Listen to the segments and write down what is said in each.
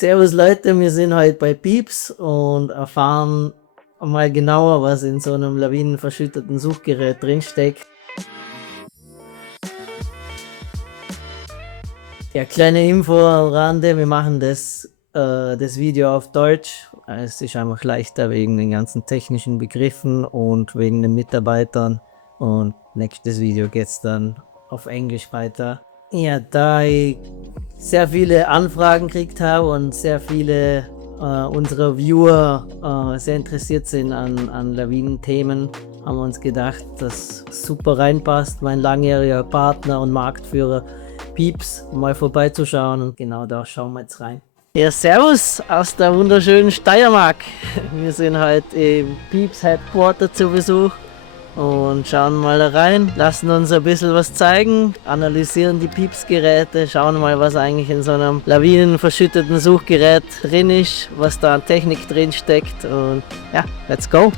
Servus Leute, wir sind heute bei Pieps und erfahren mal genauer, was in so einem lawinenverschütteten Suchgerät drinsteckt. Ja, kleine Info am Rande, wir machen das Video auf Deutsch. Es ist einfach leichter wegen den ganzen technischen Begriffen und wegen den Mitarbeitern. Und nächstes Video geht's dann auf Englisch weiter. Ja, da ich sehr viele Anfragen gekriegt habe und sehr viele unserer Viewer sehr interessiert sind an Lawinenthemen, haben wir uns gedacht, dass super reinpasst, mein langjähriger Partner und Marktführer Pieps mal vorbeizuschauen, und genau da schauen wir jetzt rein. Ja, servus aus der wunderschönen Steiermark. Wir sind heute im Pieps Headquarter zu Besuch und schauen mal da rein, lassen uns ein bisschen was zeigen, analysieren die Pieps-Geräte, schauen mal, was eigentlich in so einem lawinenverschütteten Suchgerät drin ist, was da an Technik drin steckt, und ja, let's go!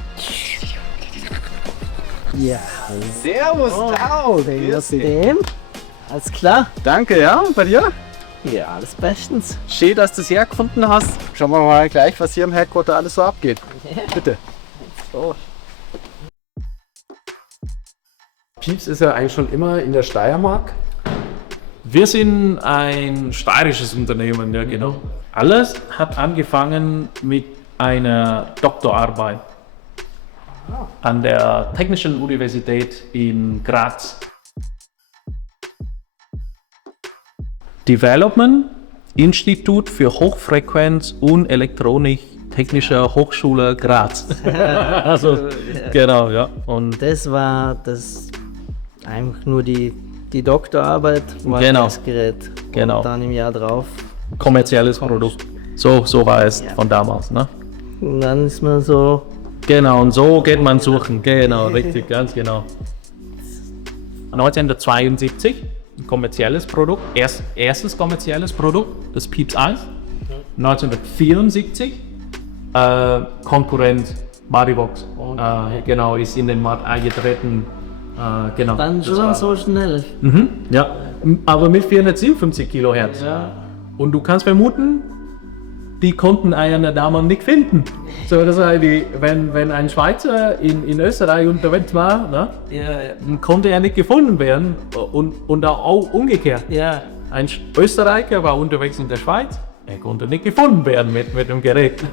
Ja, Servus, Tau! dem. Alles klar? Danke, ja, und bei dir? Ja, alles bestens. Schön, dass du es hergefunden hast. Schauen wir mal gleich, was hier im Headquarter alles so abgeht. Bitte. So. Pieps ist ja eigentlich schon immer in der Steiermark. Wir sind ein steirisches Unternehmen, ja genau. Alles hat angefangen mit einer Doktorarbeit an der Technischen Universität in Graz. Development Institut für Hochfrequenz und Elektronik Technischer Hochschule Graz. Also, genau, ja. Und Das war einfach nur die Doktorarbeit, war Genau. das Gerät. Genau. Und dann im Jahr drauf. kommerzielles Produkt. So war es von damals, ne? Und dann ist man so, Genau, und so geht man suchen. Genau, richtig, ganz genau. 1972, ein kommerzielles Produkt, erstes kommerzielles Produkt, das Pieps 1. 1974, Konkurrent Marivox, genau, ist in den Markt eingetreten. Genau. dann das schon war- so schnell. Ja, aber mit 457 Kilohertz. Ja. Und du kannst vermuten, die konnten einen damals nicht finden. So, das heißt, wenn ein Schweizer in Österreich unterwegs war, ne, dann konnte er nicht gefunden werden. Und auch umgekehrt. Ja. Ein Österreicher war unterwegs in der Schweiz, er konnte nicht gefunden werden mit dem Gerät.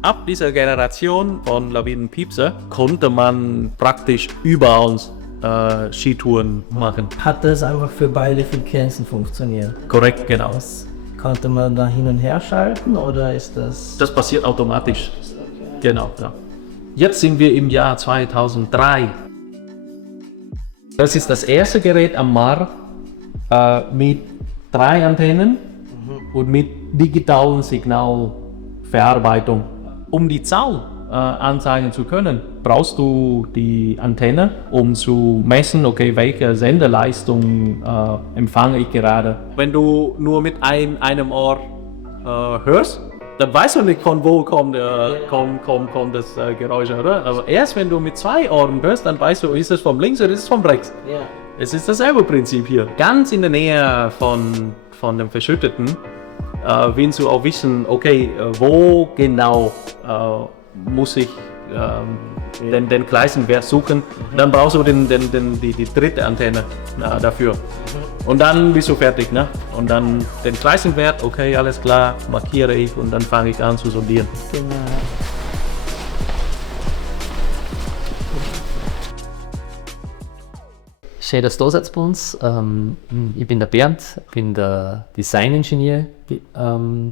Ab dieser Generation von Lawinenpiepser konnte man praktisch überall Skitouren machen. Hat das einfach für beide Frequenzen funktioniert? Korrekt, genau. Konnte man da hin und her schalten, oder ist das... Das passiert automatisch. Genau, ja. Jetzt sind wir im Jahr 2003. Das ist das erste Gerät am Markt mit 3 Antennen und mit digitalen Signalverarbeitung. Um die Zahl anzeigen zu können, brauchst du die Antenne, um zu messen, okay, welche Senderleistung empfange ich gerade. Wenn du nur mit einem Ohr hörst, dann weißt du nicht, von wo kommt das Geräusch, oder? Aber erst wenn du mit 2 Ohren hörst, dann weißt du, ist es vom links oder ist es vom rechts. Ja. Es ist dasselbe Prinzip hier. Ganz in der Nähe von dem Verschütteten willst du auch wissen, okay, wo genau muss ich den Gleisenwert suchen. Dann brauchst du die dritte Antenne dafür. Und dann bist du fertig, ne? Und dann den Gleisenwert, okay, alles klar, markiere ich und dann fange ich an zu sondieren. Genau. Schön, dass du da seid bei uns. Ich bin der Bernd, bin der Designingenieur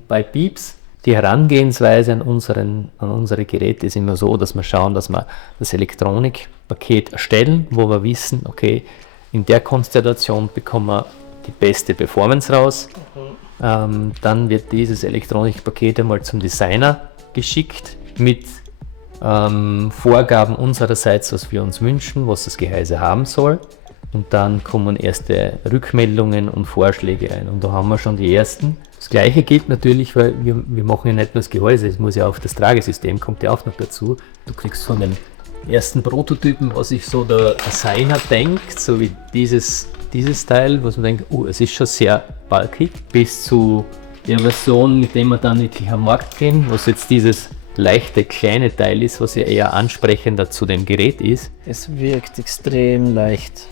bei Pieps. Die Herangehensweise an unsere Geräte ist immer so, dass wir schauen, dass wir das Elektronikpaket erstellen, wo wir wissen, okay, in der Konstellation bekommen wir die beste Performance raus. Dann wird dieses Elektronikpaket einmal zum Designer geschickt mit Vorgaben unsererseits, was wir uns wünschen, was das Gehäuse haben soll. Und dann kommen erste Rückmeldungen und Vorschläge ein. Und da haben wir schon die ersten. Das Gleiche gilt natürlich, weil wir machen ja nicht nur das Gehäuse, es muss ja auch das Tragesystem, kommt ja auch noch dazu. Du kriegst von den ersten Prototypen, was sich so der Designer denkt, so wie dieses Teil, was man denkt, es ist schon sehr bulkig, bis zu der Version, mit dem wir dann wirklich am Markt gehen, was jetzt dieses leichte kleine Teil ist, was ja eher ansprechender zu dem Gerät ist. Es wirkt extrem leicht.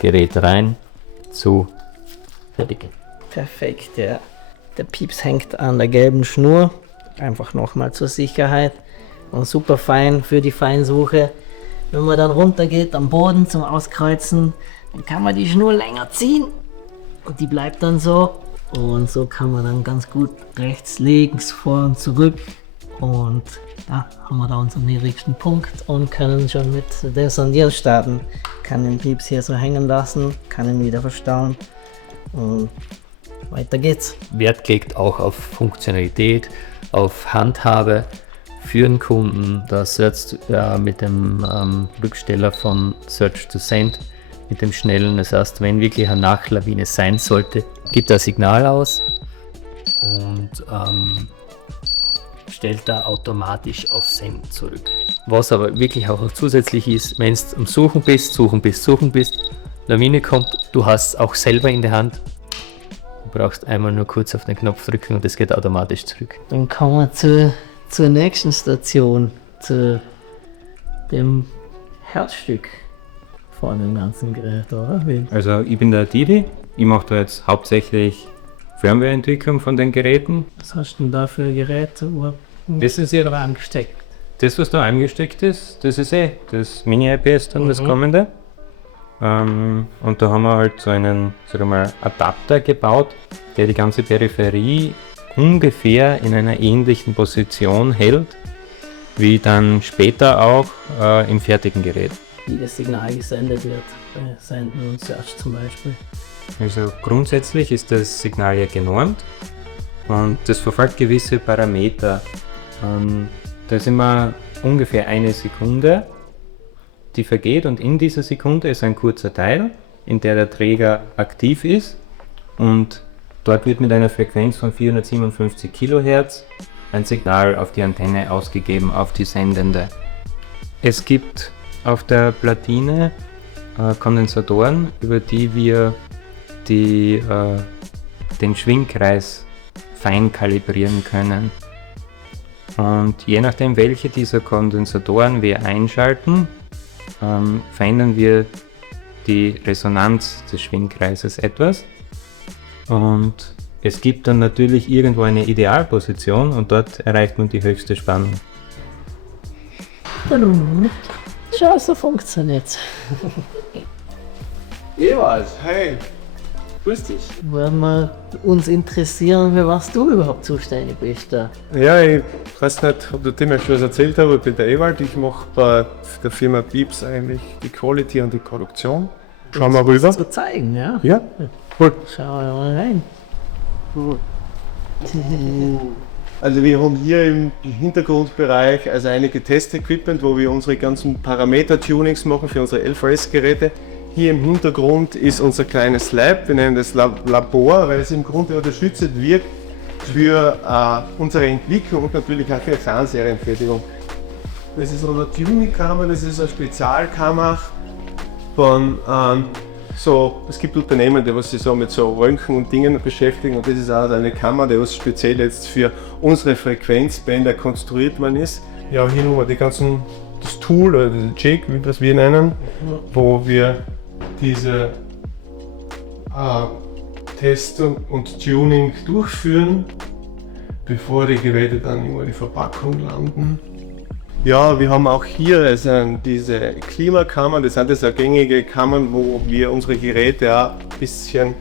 Gerät rein, zu, fertig. Perfekt, ja. Der Pieps hängt an der gelben Schnur. Einfach nochmal zur Sicherheit. Und super fein für die Feinsuche. Wenn man dann runter geht am Boden zum Auskreuzen, dann kann man die Schnur länger ziehen. Und die bleibt dann so. Und so kann man dann ganz gut rechts, links, vor und zurück. Und da haben wir da unseren niedrigsten Punkt und können schon mit dem Sondieren starten. Kann den Pieps hier so hängen lassen, kann ihn wieder verstauen und weiter geht's. Wert gelegt auch auf Funktionalität, auf Handhabe für den Kunden. Da Search mit dem Rücksteller von Search to Send, mit dem schnellen. Das heißt, wenn wirklich eine Nachlawine sein sollte, gibt er ein Signal aus und stellt da automatisch auf Send zurück. Was aber wirklich auch noch zusätzlich ist, wenn du am Suchen bist, Lawine kommt, du hast es auch selber in der Hand. Du brauchst einmal nur kurz auf den Knopf drücken und es geht automatisch zurück. Dann kommen wir zur nächsten Station, zu dem Herzstück von dem ganzen Gerät, oder? Also ich bin der Didi, ich mache da jetzt hauptsächlich Firmwareentwicklung von den Geräten. Was hast du denn da für Geräte? Das ist ja da angesteckt. Das, was da eingesteckt ist, das ist das Mini-IPS dann, das kommende. Und da haben wir halt so einen, sagen wir mal, Adapter gebaut, der die ganze Peripherie ungefähr in einer ähnlichen Position hält, wie dann später auch im fertigen Gerät. Wie das Signal gesendet wird, bei Senden und Search zum Beispiel. Also grundsätzlich ist das Signal ja genormt und das verfolgt gewisse Parameter. Da ist immer ungefähr eine Sekunde, die vergeht, und in dieser Sekunde ist ein kurzer Teil, in der Träger aktiv ist, und dort wird mit einer Frequenz von 457 kHz ein Signal auf die Antenne ausgegeben, auf die sendende. Es gibt auf der Platine Kondensatoren, über die wir den Schwingkreis fein kalibrieren können. Und je nachdem, welche dieser Kondensatoren wir einschalten, verändern wir die Resonanz des Schwingkreises etwas. Und es gibt dann natürlich irgendwo eine Idealposition und dort erreicht man die höchste Spannung. Schau, so funktioniert's. Jeweils, hey, grüß dich. Würden wir uns interessieren, für was du überhaupt zuständig bist da. Ja, ich weiß nicht, ob der Tim ja schon was erzählt hat, aber ich bin der Ewald. Ich mache bei der Firma Pieps eigentlich die Quality und die Produktion. Schauen wir rüber. So zeigen, ja? Ja, cool. Schauen wir mal rein. Also wir haben hier im Hintergrundbereich also einige Testequipment, wo wir unsere ganzen Parameter-Tunings machen für unsere LVS-Geräte. Hier im Hintergrund ist unser kleines Lab, wir nennen das Labor, weil es im Grunde unterstützend wirkt für unsere Entwicklung und natürlich auch für Fernsehserienfertigung. Das ist eine Tuning-Kammer, das ist eine Spezialkammer von es gibt Unternehmen, die sich so mit so Röntgen und Dingen beschäftigen, und das ist auch eine Kammer, die was speziell jetzt für unsere Frequenzbänder konstruiert worden ist. Ja, hier haben wir das Tool oder das Jig, wie das wir nennen, wo wir diese Testung und Tuning durchführen, bevor die Geräte dann in die Verpackung landen. Ja, wir haben auch hier diese Klimakammern, das sind so gängige Kammern, wo wir unsere Geräte auch ein bisschen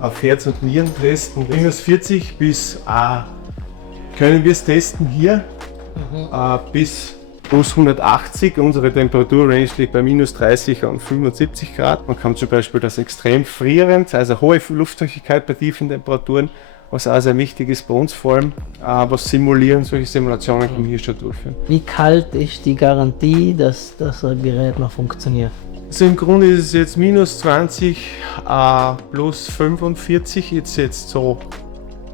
auf Herz und Nieren testen. Minus 40 bis können wir es testen hier bis plus 180. Unsere Temperaturrange liegt bei minus 30 und 75 Grad. Man kann zum Beispiel das extrem frierend, also hohe Luftfeuchtigkeit bei tiefen Temperaturen, was auch sehr wichtig ist bei uns vor allem, was simulieren, solche Simulationen können wir hier schon durchführen. Wie kalt ist die Garantie, dass das Gerät noch funktioniert? Also im Grunde ist es jetzt minus 20 plus 45, jetzt so,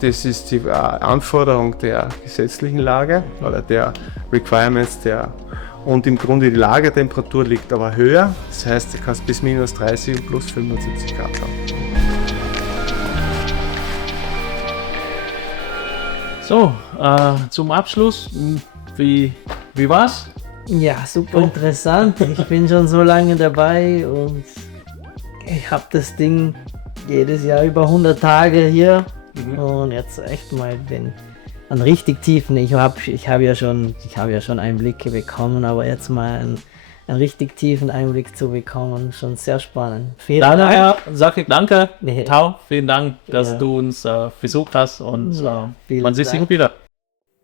das ist die Anforderung der gesetzlichen Lage oder der Requirements und im Grunde die Lagertemperatur liegt aber höher, das heißt, du kannst bis minus 30 und plus 75 Grad haben. So, zum Abschluss, wie war's? Ja, super interessant. Ich bin schon so lange dabei und ich habe das Ding jedes Jahr über 100 Tage hier und jetzt echt mal einen richtig tiefen. Ich hab ja schon Einblicke bekommen, aber jetzt mal einen richtig tiefen Einblick zu bekommen, schon sehr spannend. Vielen Dank. Daher sage ich danke, Nee. Tau, vielen Dank, dass Ja. du uns besucht hast und Vielen man sieht sich Dank. wieder.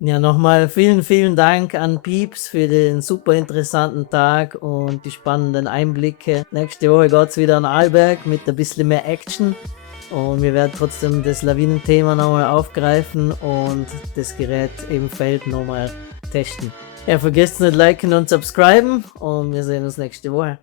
Ja, nochmal vielen Dank an Pieps für den super interessanten Tag und die spannenden Einblicke. Nächste Woche geht's wieder an Arlberg mit ein bisschen mehr Action und wir werden trotzdem das Lawinenthema nochmal aufgreifen und das Gerät im Feld nochmal testen. Ja, vergesst nicht liken und subscriben und wir sehen uns nächste Woche.